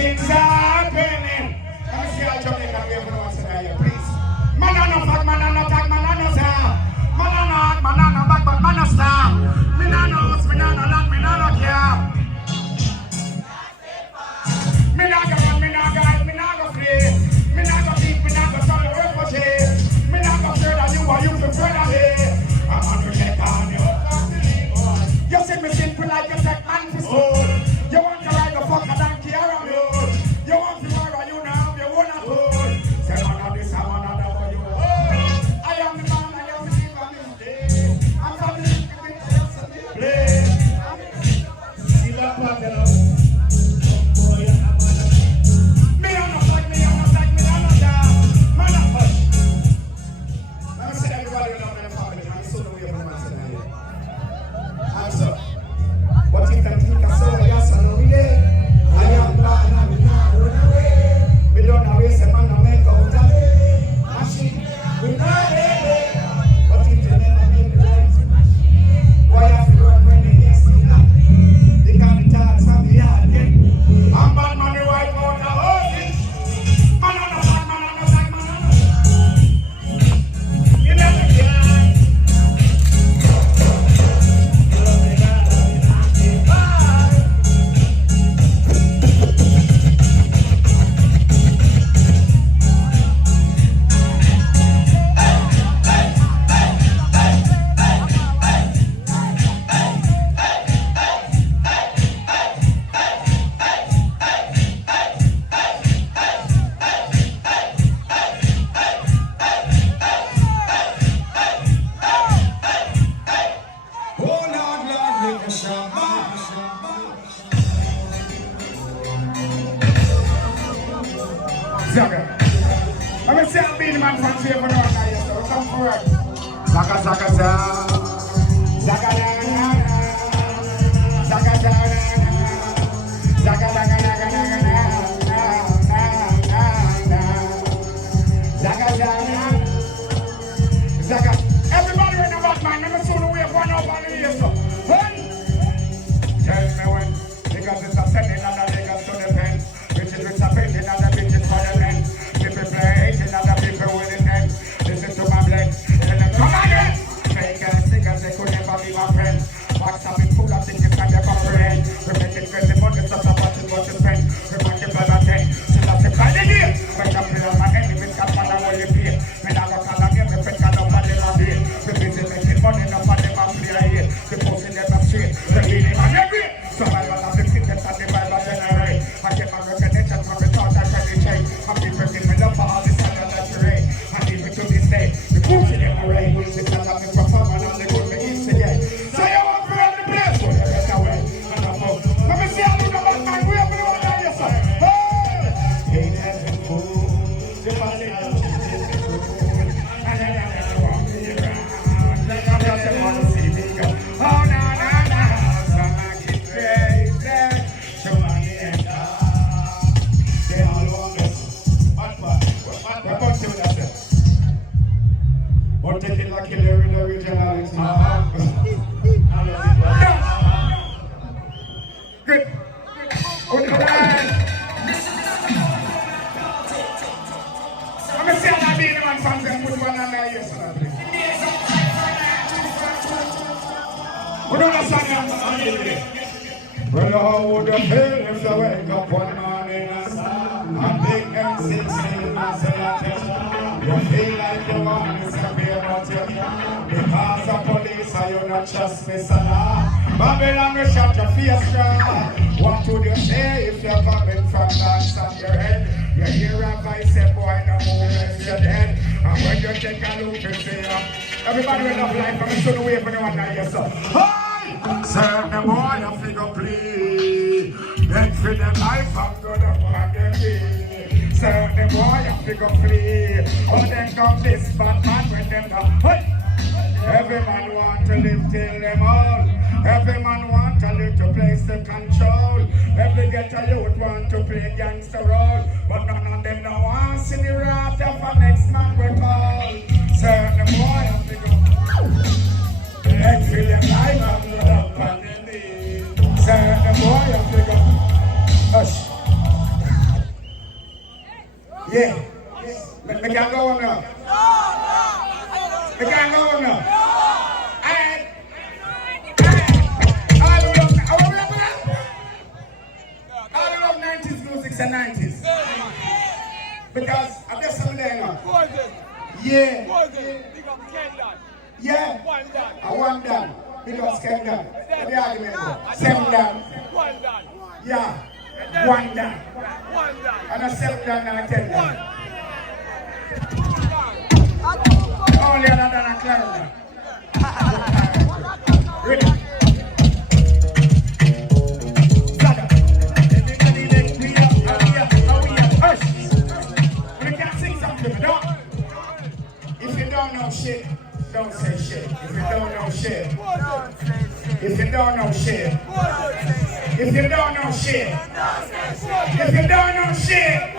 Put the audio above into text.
things are happening. Let me see how Jamaican we have once in a year, please. Man on no fuck, man on no tag, man on no star. Man on no hot, man on no back, but man on star. Me no house, me no land, me no care. Me no go run, me no go hide, me no go flee. Me no go beat, me no go turn the refugee. Me no go further you, or you for further me. I'm on the neck on you. You see me simple like you take man for school. You want to ride the fucker donkey around you. You want to ride you now, you wanna pull. Say man of this, I'm another you. I am the man, I am the man in day. I'm from the play. See that part, you know. Me on the side, me on the side, me on the side. Man up, hush. Let me say everybody in the family. I'm so the way of the man today. Answer. But if I think I saw yes and we did, I am bad and we not run away. We don't waste a man to make out of it. Machine, we not ready. But if you never make the right machine, why have you run when they get still up? They got the tax from the yard again. I'm bad man, the white out the office. Man on the side, man on the side, man on the side. You never can. I'm going to say I'm Beenieman from here for now. So come forward. Zaka, zaka, zaka. Zaka, zaka, zaka, zaka, zaka, zaka, zaka, zaka. Everybody in the Blackman, let me see the wave one up on the ear, so. Tell me when, because it's a sending and the niggas to the pen. Bitches with a painting and the bitches for the men. People play hating and the people winning them. Listen to my blend, tell them come again. Fake ass niggas, they could never be my friend. Box up in full of things you can't never comprehend. We make it crazy, but it's not about what you spend. We want the blood of 10, so that's the kind of year. When I play on my enemies, can't find out what you pay. Me not go call again, me friend can't know what they might be. We busy making money, not what they might play here. The posting them up straight, the Beenieman every. Survival of the fittest and the Bible generate. I get my recognition from the thought I can change. I'm depressing my love for all this and that terrain. And even to this day, the boots in the rain. It's not like me perform and all the good me is today. So you want to run the place, so you get away. And I'm out. Let me see how you know about my way of the one that you say. Hey! Ain't that been cool? The body of the fool. And then I walk me around. Like I'm just a want to see me go. Oh, no, no, no. So I get crazy. So I get down. They all want this. What about you that said? What take it like you're in the originality? Good. Good man. I'm going to say that Beenieman fans and put one on there yesterday. We don't understand. Brother, how would you feel if you wake up one morning and big M6 in the you feel like you want to disappear, but you can't. Because the police are you not just Mr. Babylon will shut your face down. What would you say if you're coming from dance on your head? You hear a voice say, boy, no more if you're dead. And when you take a look and say, everybody will have life, I'm going to wait for the one that you saw. Serve the boy a figure plea. Then for the life I'm gonna find them be. Serve the boy a figure flee. Oh, then come this Batman with them now. Hey! Every man want to live till them all. Every man want a little place to control. Every ghetto youth want to play gangster role. But none of them no want see the wrath of a next man we call. Serve the boy a figure. Let's feel them life I'm not up on the knee. Serve the boy a figure. Hush. Yeah. Me can't go on now. Me can't go on now. All love 90s music and 90s. Because I just something there now. Yeah. Yeah. I want that. Because Skengdon. What the argument? Skengdon. Yeah. One down. And a 7 down and a 10 down. Only another than a Claren-Don. Ready? We can't sing something, don't. If you don't know shit, don't say shit. If you don't know shit, if you don't know shit, if you don't know shit, if you don't know shit,